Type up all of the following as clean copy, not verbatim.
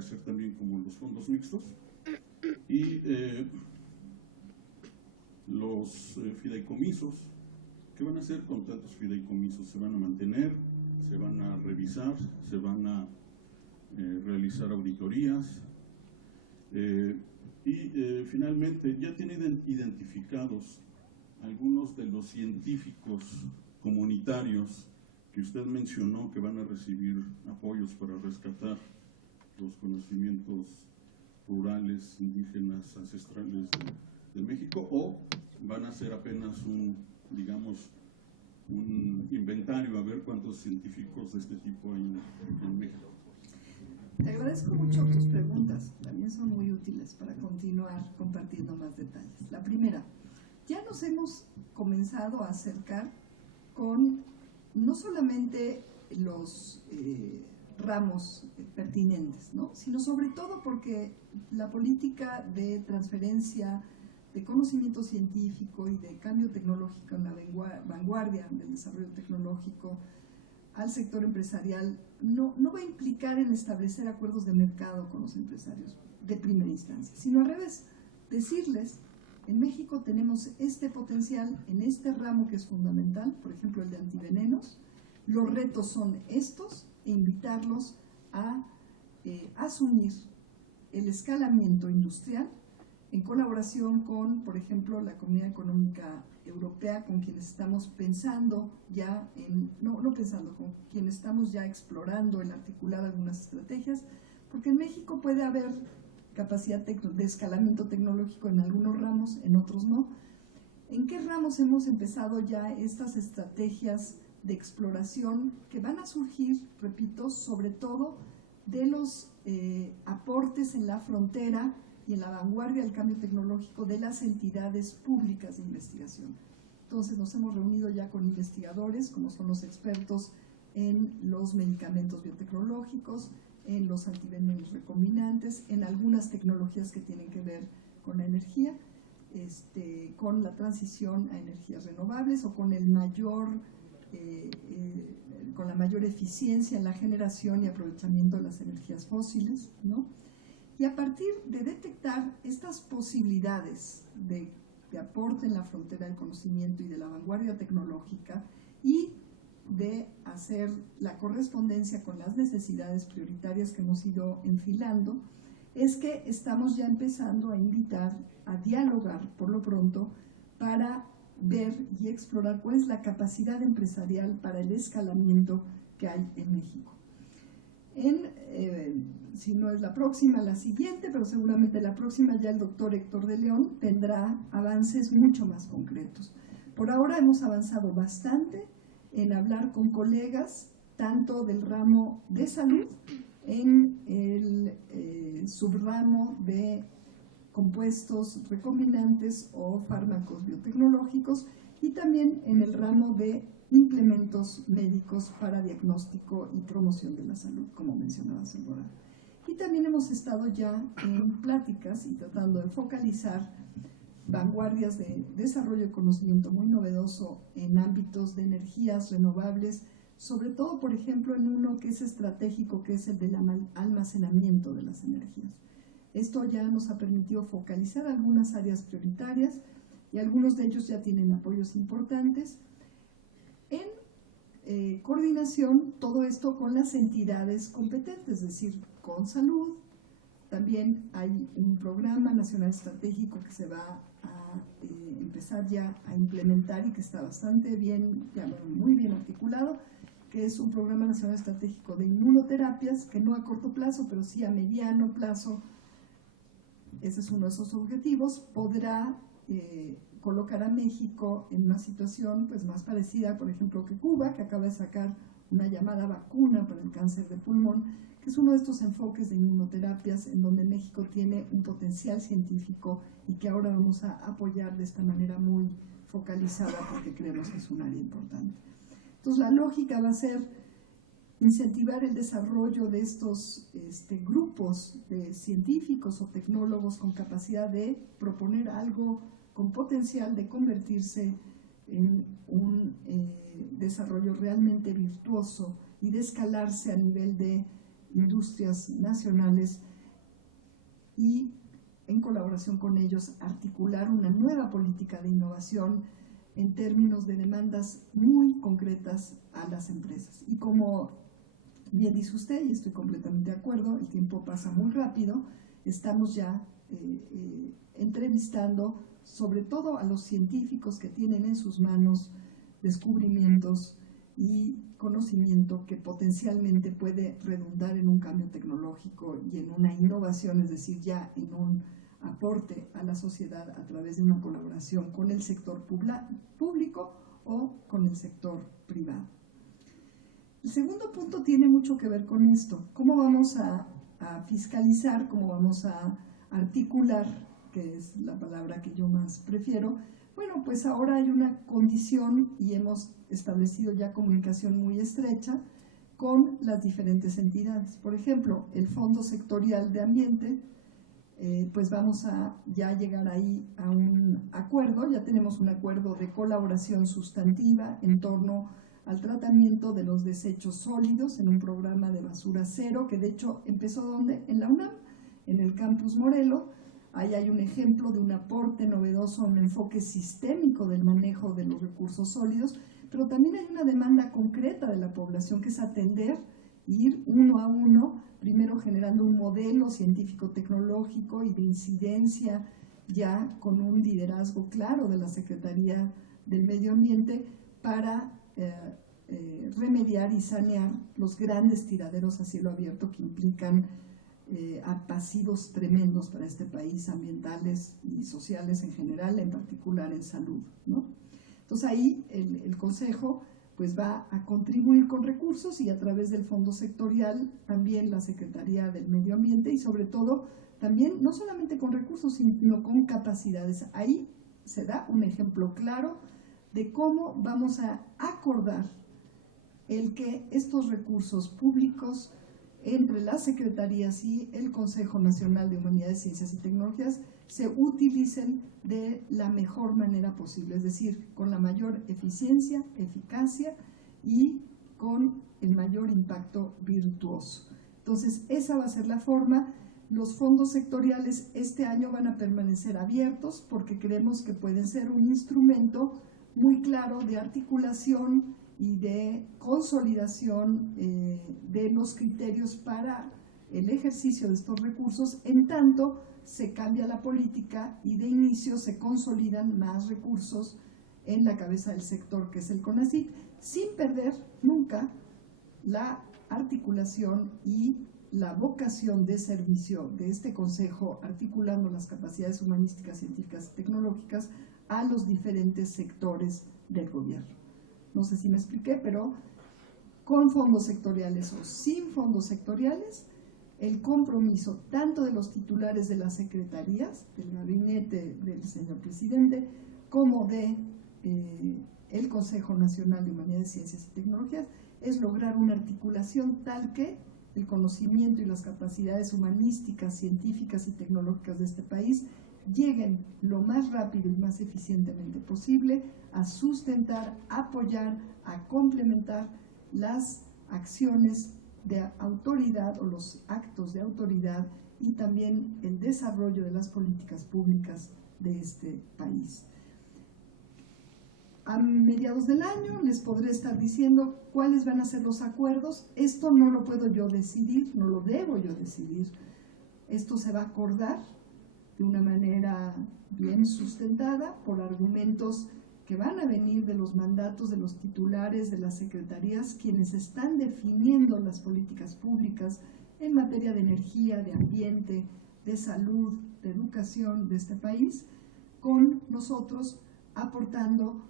aparecer también como los fondos mixtos, y los fideicomisos. ¿Qué van a hacer con tantos fideicomisos? ¿Se van a mantener? ¿Se van a revisar? ¿Se van a realizar auditorías? Finalmente, ya tienen identificados algunos de los científicos comunitarios que usted mencionó que van a recibir apoyos para rescatar los conocimientos rurales, indígenas, ancestrales de México, o van a ser apenas un inventario a ver cuántos científicos de este tipo hay en México? Te agradezco mucho tus preguntas, también son muy útiles para continuar compartiendo más detalles. La primera, ya nos hemos comenzado a acercar con no solamente los ramos pertinentes, ¿no?, sino sobre todo porque la política de transferencia de conocimiento científico y de cambio tecnológico en la vanguardia del desarrollo tecnológico al sector empresarial no va a implicar en establecer acuerdos de mercado con los empresarios de primera instancia, sino al revés, decirles: en México tenemos este potencial en este ramo que es fundamental, por ejemplo el de antivenenos, los retos son estos, e invitarlos a asumir el escalamiento industrial en colaboración con, por ejemplo, la Comunidad Económica Europea, con quienes estamos pensando ya con quienes estamos ya explorando el articular algunas estrategias, porque en México puede haber capacidad de escalamiento tecnológico en algunos ramos, en otros no. ¿En qué ramos hemos empezado ya estas estrategias de exploración que van a surgir, repito, sobre todo de los aportes en la frontera y en la vanguardia del cambio tecnológico de las entidades públicas de investigación? Entonces nos hemos reunido ya con investigadores, como son los expertos en los medicamentos biotecnológicos, en los antivenenos recombinantes, en algunas tecnologías que tienen que ver con la energía, con la transición a energías renovables o con con la mayor eficiencia en la generación y aprovechamiento de las energías fósiles, ¿no? Y a partir de detectar estas posibilidades de aporte en la frontera del conocimiento y de la vanguardia tecnológica, y de hacer la correspondencia con las necesidades prioritarias que hemos ido enfilando, es que estamos ya empezando a invitar a dialogar por lo pronto para ver y explorar cuál es la capacidad empresarial para el escalamiento que hay en México. Si no es la próxima, la siguiente, pero seguramente la próxima ya el doctor Héctor de León tendrá avances mucho más concretos. Por ahora hemos avanzado bastante en hablar con colegas, tanto del ramo de salud, en el subramo de compuestos recombinantes o fármacos biotecnológicos, y también en el ramo de implementos médicos para diagnóstico y promoción de la salud, como mencionaba Salvador. Y también hemos estado ya en pláticas y tratando de focalizar vanguardias de desarrollo de conocimiento muy novedoso en ámbitos de energías renovables, sobre todo, por ejemplo, en uno que es estratégico, que es el del almacenamiento de las energías. Esto ya nos ha permitido focalizar algunas áreas prioritarias y algunos de ellos ya tienen apoyos importantes en coordinación, todo esto con las entidades competentes, es decir, con salud. También hay un programa nacional estratégico que se va a empezar ya a implementar y que está bastante bien, muy bien articulado, que es un programa nacional estratégico de inmunoterapias, que no a corto plazo, pero sí a mediano plazo, ese es uno de esos objetivos, podrá colocar a México en una situación pues más parecida, por ejemplo, que Cuba, que acaba de sacar una llamada vacuna para el cáncer de pulmón, que es uno de estos enfoques de inmunoterapias en donde México tiene un potencial científico y que ahora vamos a apoyar de esta manera muy focalizada porque creemos que es un área importante. Entonces la lógica va a ser incentivar el desarrollo de estos grupos de científicos o tecnólogos con capacidad de proponer algo con potencial de convertirse en un desarrollo realmente virtuoso y de escalarse a nivel de industrias nacionales y en colaboración con ellos articular una nueva política de innovación en términos de demandas muy concretas a las empresas. Y como bien dice usted, y estoy completamente de acuerdo, el tiempo pasa muy rápido, estamos ya entrevistando sobre todo a los científicos que tienen en sus manos descubrimientos y conocimiento que potencialmente puede redundar en un cambio tecnológico y en una innovación, es decir, ya en un aporte a la sociedad a través de una colaboración con el sector público o con el sector privado. El segundo punto tiene mucho que ver con esto. ¿Cómo vamos a fiscalizar, cómo vamos a articular, que es la palabra que yo más prefiero? Bueno, pues ahora hay una condición y hemos establecido ya comunicación muy estrecha con las diferentes entidades. Por ejemplo, el Fondo Sectorial de Ambiente, pues vamos a ya llegar ahí a un acuerdo, ya tenemos un acuerdo de colaboración sustantiva en torno al tratamiento de los desechos sólidos en un programa de basura cero, que de hecho empezó ¿dónde? En la UNAM, en el campus Morelos. Ahí hay un ejemplo de un aporte novedoso, un enfoque sistémico del manejo de los recursos sólidos, pero también hay una demanda concreta de la población que es atender, ir uno a uno, primero generando un modelo científico-tecnológico y de incidencia ya con un liderazgo claro de la Secretaría del Medio Ambiente para remediar y sanear los grandes tiraderos a cielo abierto que implican a pasivos tremendos para este país, ambientales y sociales en general, en particular en salud, ¿no? Entonces ahí el Consejo pues va a contribuir con recursos y a través del Fondo Sectorial también la Secretaría del Medio Ambiente y sobre todo también no solamente con recursos sino con capacidades. Ahí se da un ejemplo claro de cómo vamos a acordar el que estos recursos públicos entre las secretarías y el Consejo Nacional de Humanidades, Ciencias y Tecnologías se utilicen de la mejor manera posible, es decir, con la mayor eficiencia, eficacia y con el mayor impacto virtuoso. Entonces, esa va a ser la forma. Los fondos sectoriales este año van a permanecer abiertos porque creemos que pueden ser un instrumento muy claro de articulación y de consolidación de los criterios para el ejercicio de estos recursos, en tanto se cambia la política y de inicio se consolidan más recursos en la cabeza del sector, que es el CONACYT, sin perder nunca la articulación y la vocación de servicio de este Consejo, articulando las capacidades humanísticas, científicas y tecnológicas a los diferentes sectores del gobierno. No sé si me expliqué, pero con fondos sectoriales o sin fondos sectoriales, el compromiso tanto de los titulares de las secretarías, del gabinete del señor presidente, como de el Consejo Nacional de Humanidades, Ciencias y Tecnologías, es lograr una articulación tal que el conocimiento y las capacidades humanísticas, científicas y tecnológicas de este país lleguen lo más rápido y más eficientemente posible a sustentar, apoyar, a complementar las acciones de autoridad o los actos de autoridad y también el desarrollo de las políticas públicas de este país. A mediados del año les podré estar diciendo cuáles van a ser los acuerdos. Esto no lo puedo yo decidir, no lo debo yo decidir. Esto se va a acordar de una manera bien sustentada por argumentos que van a venir de los mandatos de los titulares de las secretarías, quienes están definiendo las políticas públicas en materia de energía, de ambiente, de salud, de educación de este país, con nosotros aportando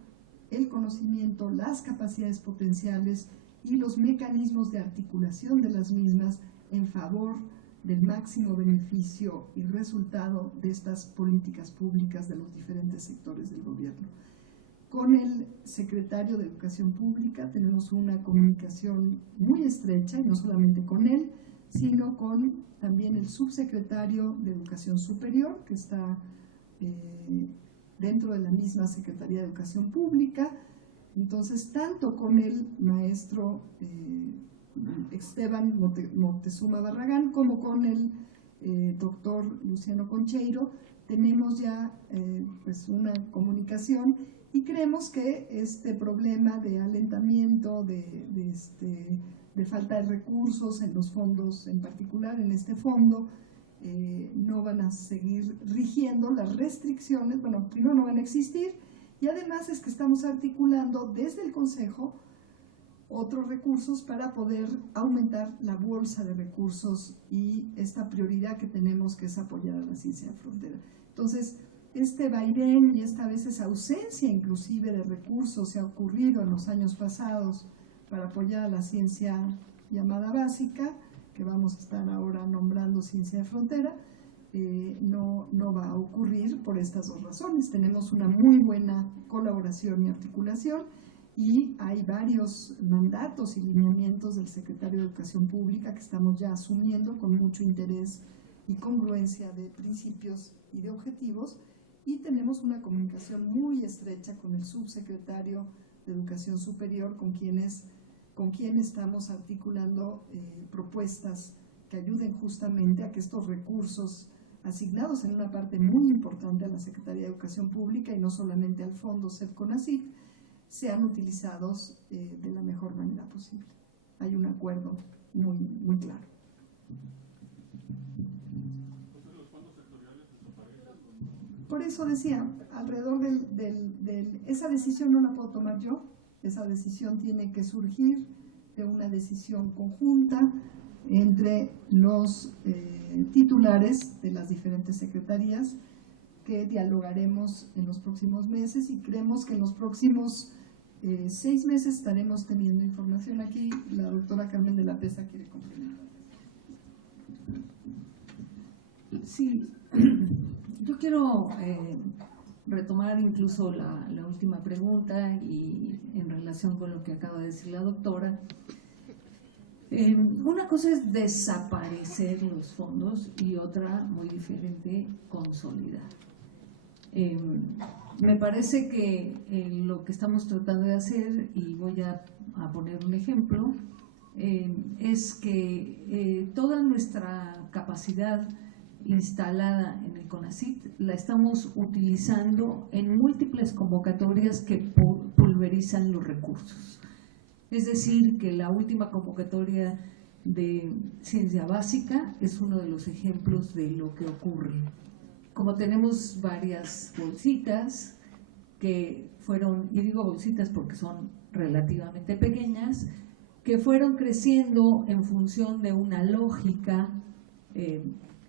el conocimiento, las capacidades potenciales y los mecanismos de articulación de las mismas en favor del máximo beneficio y resultado de estas políticas públicas de los diferentes sectores del gobierno. Con el secretario de Educación Pública tenemos una comunicación muy estrecha, y no solamente con él, sino con también el subsecretario de Educación Superior, que está dentro de la misma Secretaría de Educación Pública. Entonces, tanto con el maestro Esteban Moctezuma Barragán como con el doctor Luciano Concheiro, tenemos ya pues una comunicación y creemos que este problema de alentamiento, de falta de recursos en los fondos, en particular en este fondo, no van a seguir rigiendo las restricciones, bueno, primero no van a existir, y además es que estamos articulando desde el Consejo otros recursos para poder aumentar la bolsa de recursos y esta prioridad que tenemos, que es apoyar a la ciencia de frontera. Entonces, este vaivén y esta veces ausencia inclusive de recursos se ha ocurrido en los años pasados para apoyar a la ciencia llamada básica, que vamos a estar ahora nombrando ciencia de frontera. No va a ocurrir por estas dos razones. Tenemos una muy buena colaboración y articulación y hay varios mandatos y lineamientos del secretario de Educación Pública que estamos ya asumiendo con mucho interés y congruencia de principios y de objetivos, y tenemos una comunicación muy estrecha con el subsecretario de Educación Superior, con quien estamos articulando propuestas que ayuden justamente a que estos recursos asignados en una parte muy importante a la Secretaría de Educación Pública y no solamente al fondo CEF-CONACYT sean utilizados de la mejor manera posible. Hay un acuerdo muy, muy claro. Por eso decía, alrededor esa decisión no la puedo tomar yo, esa decisión tiene que surgir de una decisión conjunta entre los titulares de las diferentes secretarías, que dialogaremos en los próximos meses, y creemos que en los próximos 6 meses estaremos teniendo información. Aquí la doctora Carmen de la Pesa quiere complementar. Sí, yo quiero retomar incluso la última pregunta y en relación con lo que acaba de decir la doctora. Una cosa es desaparecer los fondos y otra, muy diferente, consolidar. Me parece que lo que estamos tratando de hacer, y voy a poner un ejemplo, es que toda nuestra capacidad instalada en el CONACYT la estamos utilizando en múltiples convocatorias que pulverizan los recursos. Es decir, que la última convocatoria de ciencia básica es uno de los ejemplos de lo que ocurre. Como tenemos varias bolsitas que fueron, y digo bolsitas porque son relativamente pequeñas, que fueron creciendo en función de una lógica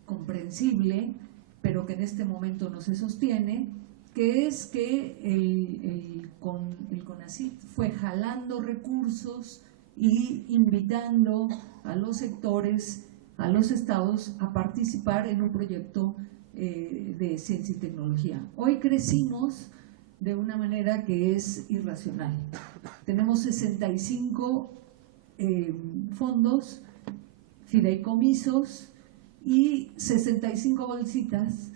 comprensible, pero que en este momento no se sostiene, que es que el CONACYT fue jalando recursos y invitando a los sectores, a los estados, a participar en un proyecto de ciencia y tecnología. Hoy crecimos de una manera que es irracional. Tenemos 65 fondos, fideicomisos y 65 bolsitas,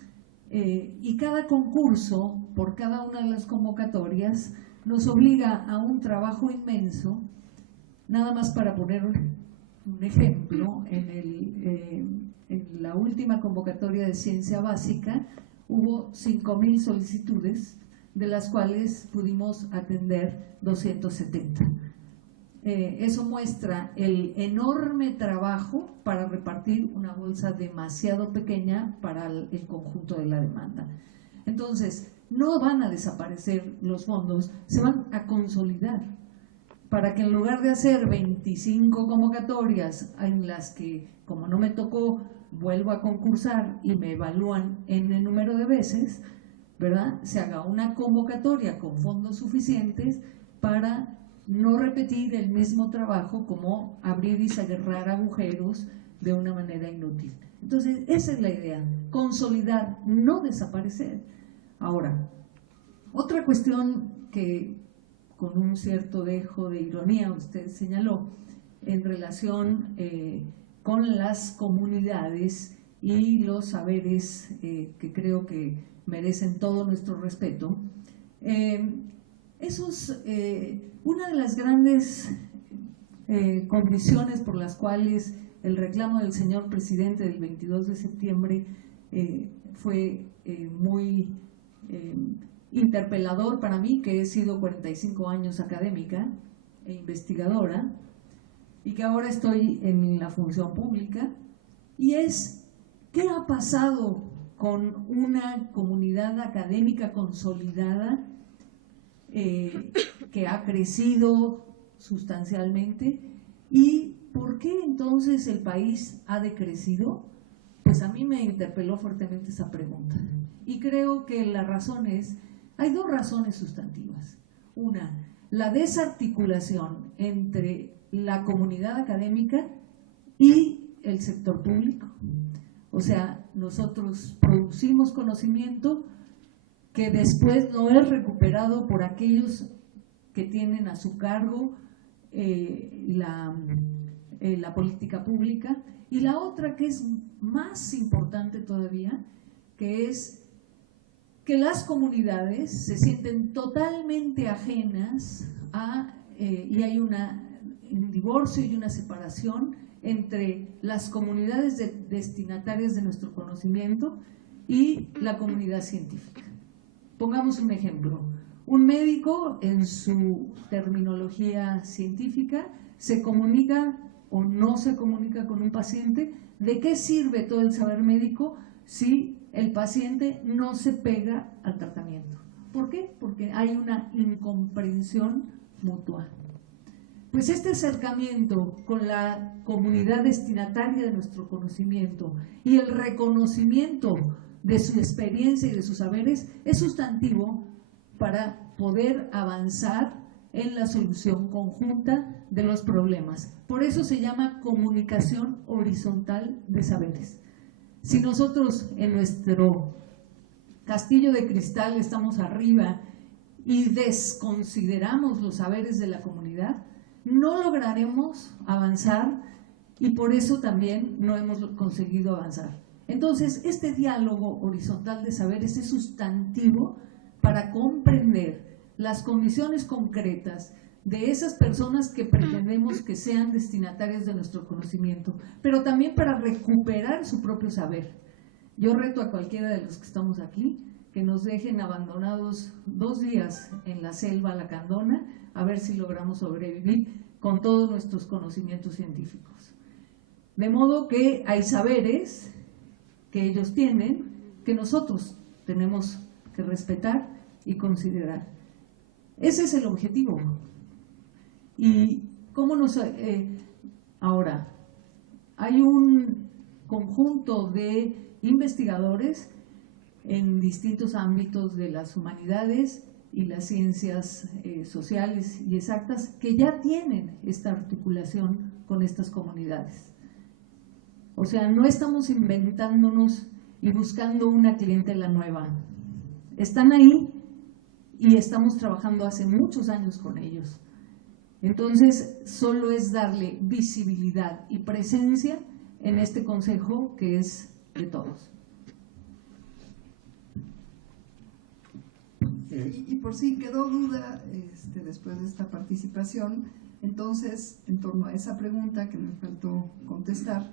y cada concurso, por cada una de las convocatorias, nos obliga a un trabajo inmenso. Nada más para poner un ejemplo, en la última convocatoria de ciencia básica hubo 5,000 solicitudes, de las cuales pudimos atender 270. Eso muestra el enorme trabajo para repartir una bolsa demasiado pequeña para el conjunto de la demanda. Entonces, no van a desaparecer los fondos, se van a consolidar, para que en lugar de hacer 25 convocatorias en las que, como no me tocó, vuelvo a concursar y me evalúan en el número de veces, ¿verdad?, se haga una convocatoria con fondos suficientes para no repetir el mismo trabajo, como abrir y cerrar agujeros de una manera inútil. Entonces, esa es la idea, consolidar, no desaparecer. Ahora, otra cuestión que con un cierto dejo de ironía usted señaló en relación con las comunidades y los saberes que creo que merecen todo nuestro respeto. Una de las grandes condiciones por las cuales el reclamo del señor presidente del 22 de septiembre fue muy interpelador para mí, que he sido 45 años académica e investigadora y que ahora estoy en la función pública, y es ¿qué ha pasado con una comunidad académica consolidada que ha crecido sustancialmente? ¿Y por qué entonces el país ha decrecido? Pues a mí me interpeló fuertemente esa pregunta, y creo que la razón es, hay dos razones sustantivas. Una, la desarticulación entre la comunidad académica y el sector público. O sea, nosotros producimos conocimiento que después no es recuperado por aquellos que tienen a su cargo la política pública. Y la otra, que es más importante todavía, que es que las comunidades se sienten totalmente ajenas y hay un divorcio y una separación entre las comunidades destinatarias de nuestro conocimiento y la comunidad científica. Pongamos un ejemplo. Un médico, en su terminología científica, se comunica o no se comunica con un paciente. ¿De qué sirve todo el saber médico si el paciente no se pega al tratamiento? ¿Por qué? Porque hay una incomprensión mutua. Pues este acercamiento con la comunidad destinataria de nuestro conocimiento y el reconocimiento de su experiencia y de sus saberes es sustantivo para poder avanzar en la solución conjunta de los problemas. Por eso se llama comunicación horizontal de saberes. Si nosotros en nuestro castillo de cristal estamos arriba y desconsideramos los saberes de la comunidad, no lograremos avanzar, y por eso también no hemos conseguido avanzar. Entonces, este diálogo horizontal de saberes es sustantivo para comprender las condiciones concretas de esas personas que pretendemos que sean destinatarias de nuestro conocimiento, pero también para recuperar su propio saber. Yo reto a cualquiera de los que estamos aquí que nos dejen abandonados 2 días en la selva lacandona, a ver si logramos sobrevivir con todos nuestros conocimientos científicos. De modo que hay saberes que ellos tienen que nosotros tenemos que respetar y considerar. Ese es el objetivo. ¿Y cómo nos...? Ahora, hay un conjunto de investigadores en distintos ámbitos de las humanidades y las ciencias sociales y exactas que ya tienen esta articulación con estas comunidades. O sea, no estamos inventándonos y buscando una clientela nueva. Están ahí y estamos trabajando hace muchos años con ellos. Entonces, solo es darle visibilidad y presencia en este consejo que es de todos. Y por si quedó duda después de esta participación, entonces, en torno a esa pregunta que me faltó contestar,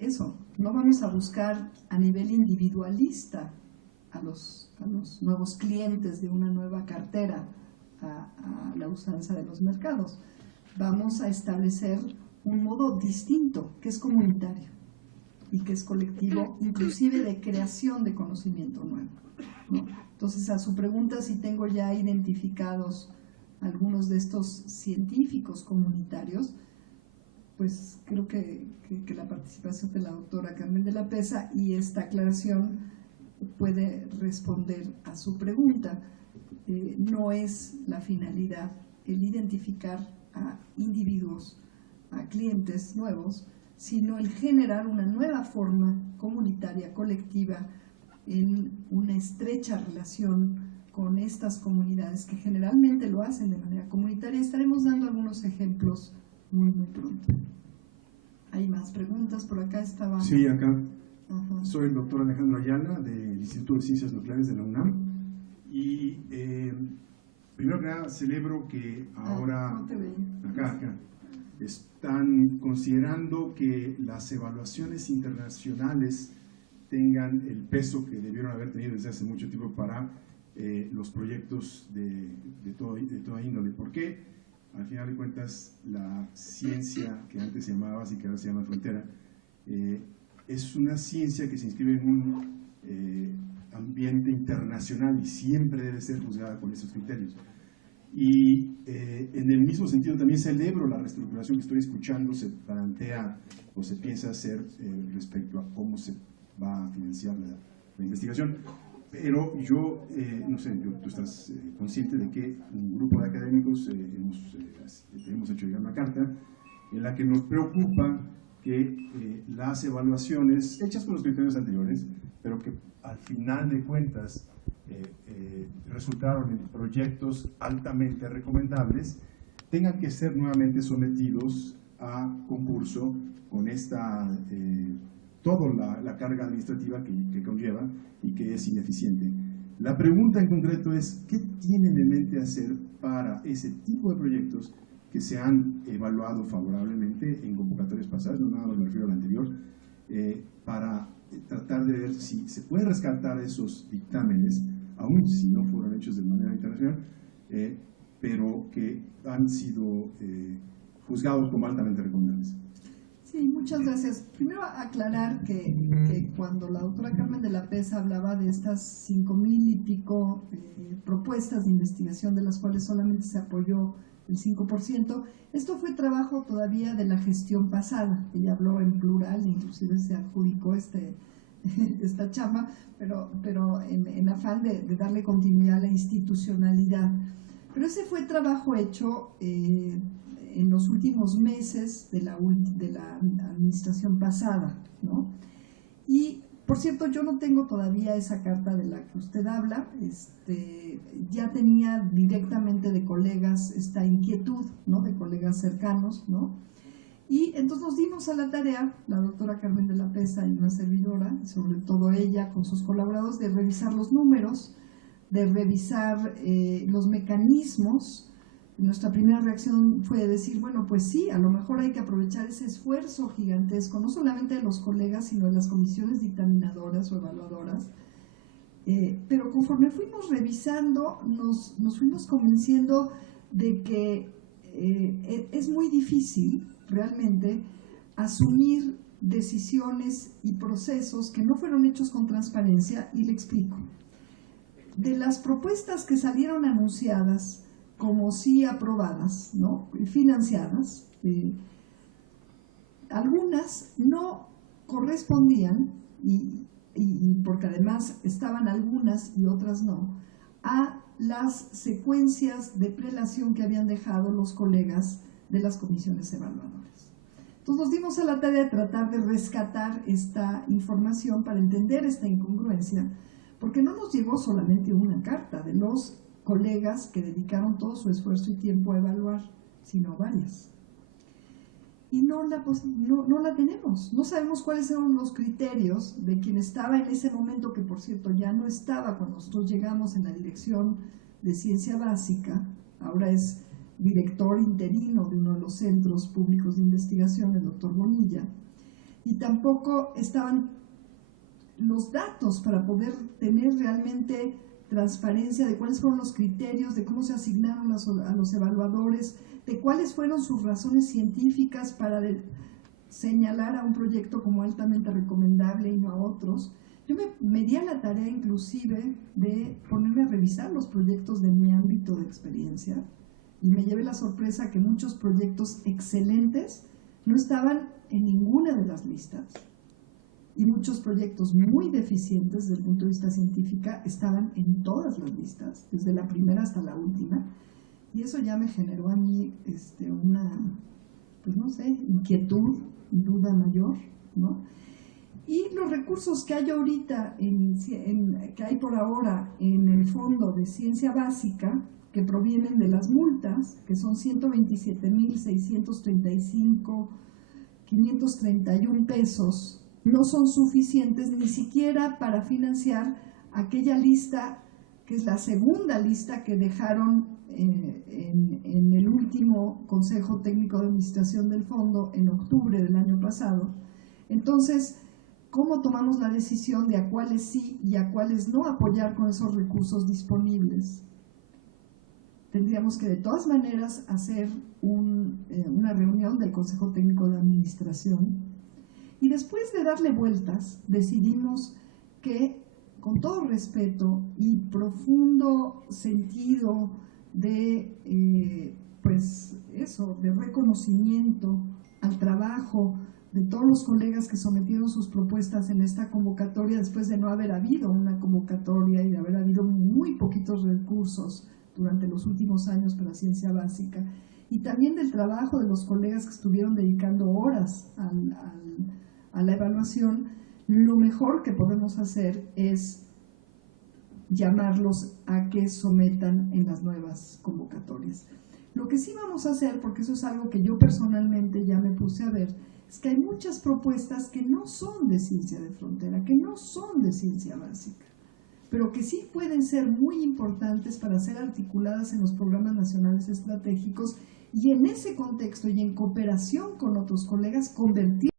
eso, no vamos a buscar a nivel individualista a los nuevos clientes de una nueva cartera a la usanza de los mercados. Vamos a establecer un modo distinto, que es comunitario y que es colectivo, inclusive de creación de conocimiento nuevo, ¿no? Entonces, a su pregunta, si tengo ya identificados algunos de estos científicos comunitarios, pues creo que la participación de la doctora Carmen de la Peza y esta aclaración puede responder a su pregunta. No es la finalidad el identificar a individuos, a clientes nuevos, sino el generar una nueva forma comunitaria, colectiva, en una estrecha relación con estas comunidades que generalmente lo hacen de manera comunitaria. Estaremos dando algunos ejemplos muy pronto. ¿Hay más preguntas? Por acá estaba... Sí, acá. Ajá. Soy el doctor Alejandro Ayala, del Instituto de Ciencias Nucleares de la UNAM. Y primero que nada, celebro que ahora... No te veo. Acá. están considerando que las evaluaciones internacionales tengan el peso que debieron haber tenido desde hace mucho tiempo para los proyectos de toda índole. ¿Por qué? Al final de cuentas, la ciencia que antes se llamaba básica, ahora se llama frontera, es una ciencia que se inscribe en un ambiente internacional y siempre debe ser juzgada con esos criterios. Y en el mismo sentido también celebro la reestructuración que estoy escuchando, se plantea o se piensa hacer respecto a cómo se va a financiar la investigación. Pero yo, no sé, tú estás consciente de que un grupo de académicos hemos hecho llegar una carta en la que nos preocupa que las evaluaciones hechas con los criterios anteriores, pero que al final de cuentas resultaron en proyectos altamente recomendables, tengan que ser nuevamente sometidos a concurso con toda la carga administrativa que conlleva y que es ineficiente. La pregunta en concreto es, ¿qué tienen en mente hacer para ese tipo de proyectos que se han evaluado favorablemente en convocatorias pasadas, no nada más me refiero a la anterior, para tratar de ver si se puede rescatar esos dictámenes, aun si no fueron hechos de manera internacional, pero que han sido juzgados como altamente recomendables? Sí, muchas gracias. Primero aclarar que cuando la doctora Carmen de la Peza hablaba de estas 5,000 y pico propuestas de investigación, de las cuales solamente se apoyó el 5%, esto fue trabajo todavía de la gestión pasada. Ella habló en plural, inclusive se adjudicó esta chamba, pero en afán de darle continuidad a la institucionalidad. Pero ese fue trabajo hecho en los últimos meses de la administración pasada, ¿no? Y, por cierto, yo no tengo todavía esa carta de la que usted habla. Ya tenía directamente de colegas esta inquietud, ¿no? De colegas cercanos, ¿no? Y entonces nos dimos a la tarea, la doctora Carmen de la Peza y una servidora, sobre todo ella con sus colaboradores, de revisar los números, de revisar los mecanismos. Nuestra primera reacción fue decir, bueno, pues sí, a lo mejor hay que aprovechar ese esfuerzo gigantesco, no solamente de los colegas, sino de las comisiones dictaminadoras o evaluadoras. Pero conforme fuimos revisando, nos fuimos convenciendo de que es muy difícil realmente asumir decisiones y procesos que no fueron hechos con transparencia, y le explico. De las propuestas que salieron anunciadas como sí aprobadas, ¿no? Financiadas, algunas no correspondían, y porque además estaban algunas y otras no, a las secuencias de prelación que habían dejado los colegas de las comisiones evaluadoras. Entonces nos dimos a la tarea de tratar de rescatar esta información para entender esta incongruencia, porque no nos llegó solamente una carta de los colegas que dedicaron todo su esfuerzo y tiempo a evaluar, sino varias. Y no la tenemos, no sabemos cuáles eran los criterios de quien estaba en ese momento, que por cierto ya no estaba cuando nosotros llegamos en la dirección de ciencia básica, ahora es director interino de uno de los centros públicos de investigación, el doctor Bonilla, y tampoco estaban los datos para poder tener realmente transparencia de cuáles fueron los criterios, de cómo se asignaron a los evaluadores, de cuáles fueron sus razones científicas para señalar a un proyecto como altamente recomendable y no a otros. Yo me di a la tarea inclusive de ponerme a revisar los proyectos de mi ámbito de experiencia, y me llevé la sorpresa que muchos proyectos excelentes no estaban en ninguna de las listas, y muchos proyectos muy deficientes desde el punto de vista científico estaban en todas las listas, desde la primera hasta la última, y eso ya me generó a mí una, pues no sé, inquietud, duda mayor, ¿no? Y los recursos que hay ahorita, que hay por ahora en el Fondo de Ciencia Básica, que provienen de las multas, que son 127,635,531 pesos, no son suficientes ni siquiera para financiar aquella lista, que es la segunda lista que dejaron en el último Consejo Técnico de Administración del Fondo en octubre del año pasado. Entonces, ¿cómo tomamos la decisión de a cuáles sí y a cuáles no apoyar con esos recursos disponibles? Tendríamos que de todas maneras hacer una reunión del Consejo Técnico de Administración, y después de darle vueltas decidimos que, con todo respeto y profundo sentido de de reconocimiento al trabajo de todos los colegas que sometieron sus propuestas en esta convocatoria, después de no haber habido una convocatoria y de haber habido muy poquitos recursos durante los últimos años para ciencia básica, y también del trabajo de los colegas que estuvieron dedicando horas a la evaluación, lo mejor que podemos hacer es llamarlos a que sometan en las nuevas convocatorias. Lo que sí vamos a hacer, porque eso es algo que yo personalmente ya me puse a ver, es que hay muchas propuestas que no son de ciencia de frontera, que no son de ciencia básica, pero que sí pueden ser muy importantes para ser articuladas en los programas nacionales estratégicos, y en ese contexto y en cooperación con otros colegas convertir